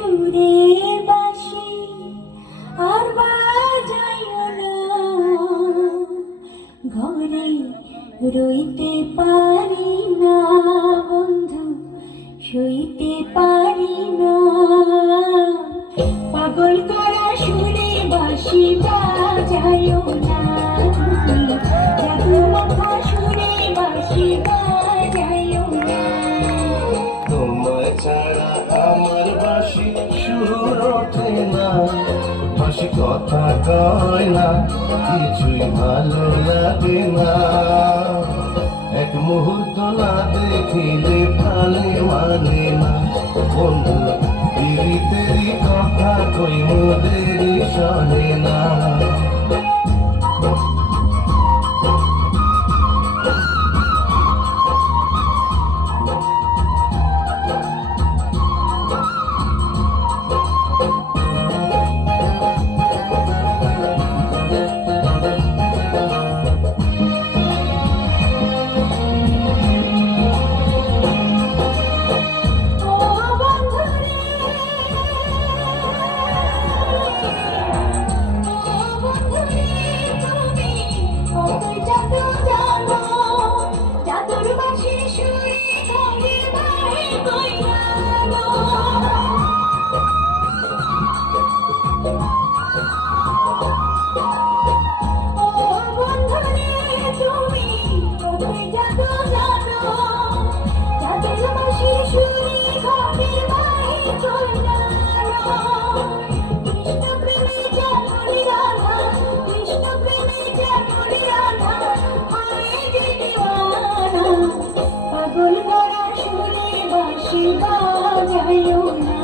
সুরের বাঁশি আর বাজাইও না, ঘরে রইতে পারি না বন্ধু, সইতে পারি না। পাগল করা সুরে বাঁশি বাজাইও না, জাদু মাখা সুরে বাঁশি বাজাইও না। তোমায় ছাড়া আমার বাঁশি সুর ওঠে না, বাঁশি কথা কয় না, কিছুই ভালো লাগে না। এক মুহূর্ত না দেখিলে প্রাণে মানে না বন্ধু, দেরি কথা কই মোদেরই সহে না। পাগল করা সুরে বাঁশি বাজাইও না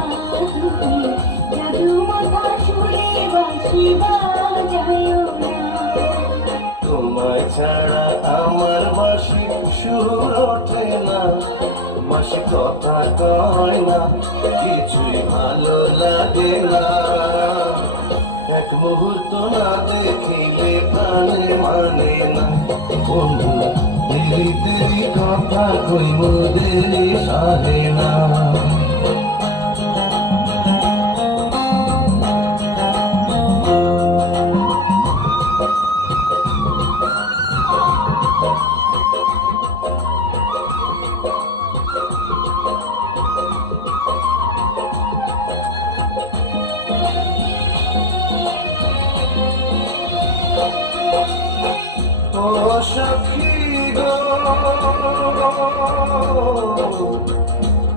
তুমি, জাদু মাখা সুরে বাঁশি বাজাইও না। তোমায় ছাড়া আমার বাঁশি সুর ওঠে না, বাঁশি কথা কয় না, কিছুই ভালো লাগে না। এক মুহূর্ত না দেখিলে প্রাণে মানে না বন্ধু, দেরি কথা কই মোদেরই সহে না। ও সখী গো,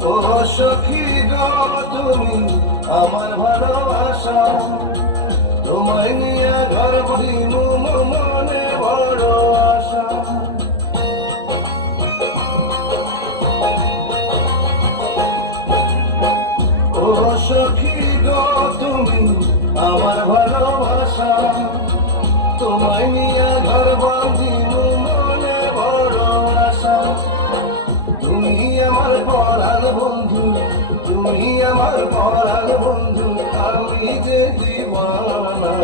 ও সখী গো, তুমি আমার ভালোবাসা, তোমায় নিয়ে ঘর বাঁধিনু মনে বড় আশা। ও সখী গো, তুমি আমার ভালোবাসা, তোমায় নিয়ে ঘর বাঁধিনু মনে বড় আশা। তুমি আমার পরাণ বন্ধু, তুমি আমার পরাণ বন্ধু, আমি যে দিওয়ানা।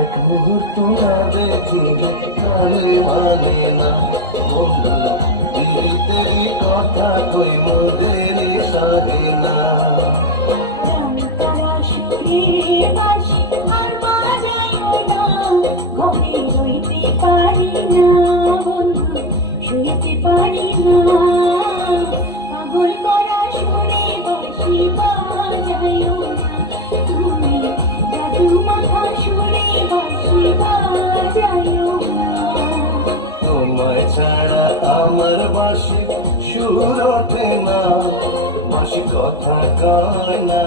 এক মুহূর্ত না দেখিলে প্রাণে মানে না বন্ধু, দেরি কথা কই মোদেরই সহে না। ঘরে রইতে পারি না বন্ধু, শুইতে পারি না। পাগল করা সুরে বাঁশি বাজাইও না তুমি, জাদু মাখা সুরে বাঁশি বাজাইও না। তোমায় ছাড়া আমার বাঁশি সুর ওঠে না, বাঁশি কথা কয় না,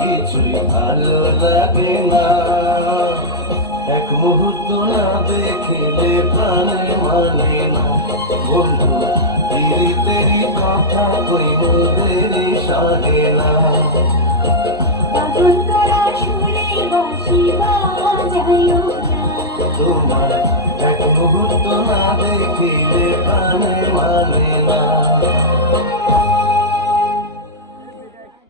কিছুই ভালো লাগে না। এক মুহূর্ত না দেখিলে প্রাণে মানে না বন্ধু, দেরি কথা কই মোদেরই সহে না। পাগল করা সুরে বাঁশি বাজাইও না, তোমার এক মুহূর্ত না দেখিলে প্রাণে মানে না।